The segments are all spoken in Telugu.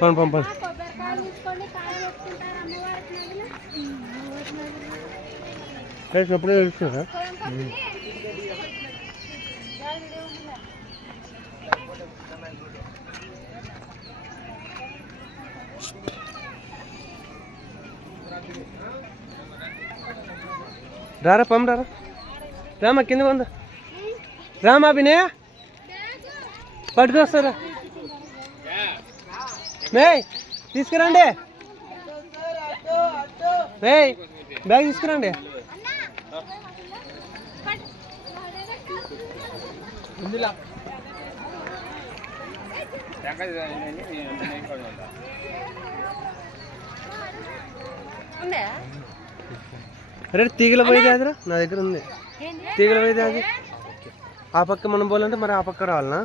పండి పంపండి. కొబ్బరికాయలు తీసుకోండి రారా పమ్ రారా. రామా కింద వంద. రామా వినయ పట్టుకొస్తారా? మే తీసుకురండి. మే బ్యాగ్ తీసుకురండి. అరే తీగల పోయేది అదిరా నా దగ్గర ఉంది. తీగల పోయేది అది ఆ పక్క మనం పోవాలంటే మరి ఆ పక్క రావాలనా?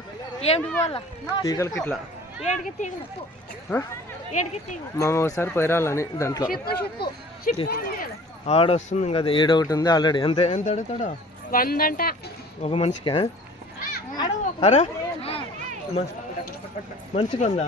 తీగలకి ఇట్లా మనం ఒకసారి పోయి రావాలని దాంట్లో. చెప్పు చెప్పు. చెప్పు ఆడ వస్తుంది ఇంకా ఏడో ఒకటి ఉంది ఆల్రెడీ. ఎంత ఎంత అడుగుతాడో? ఒక మనిషికి? అరా? మ- మనిషికి ఉందా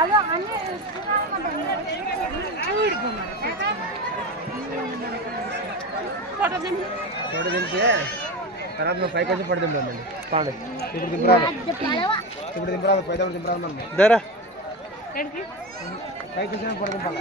అదో అన్ని ఫోటో దింపు. తర్వాత నువ్వు పైకి వచ్చి పడి దింపండి పాండి. ఇప్పుడు దింపరాదు ఇప్పుడు దింపరాదు పైన దింపరాదు మనం దరా? పైకి వచ్చిన పడి దింపాలి?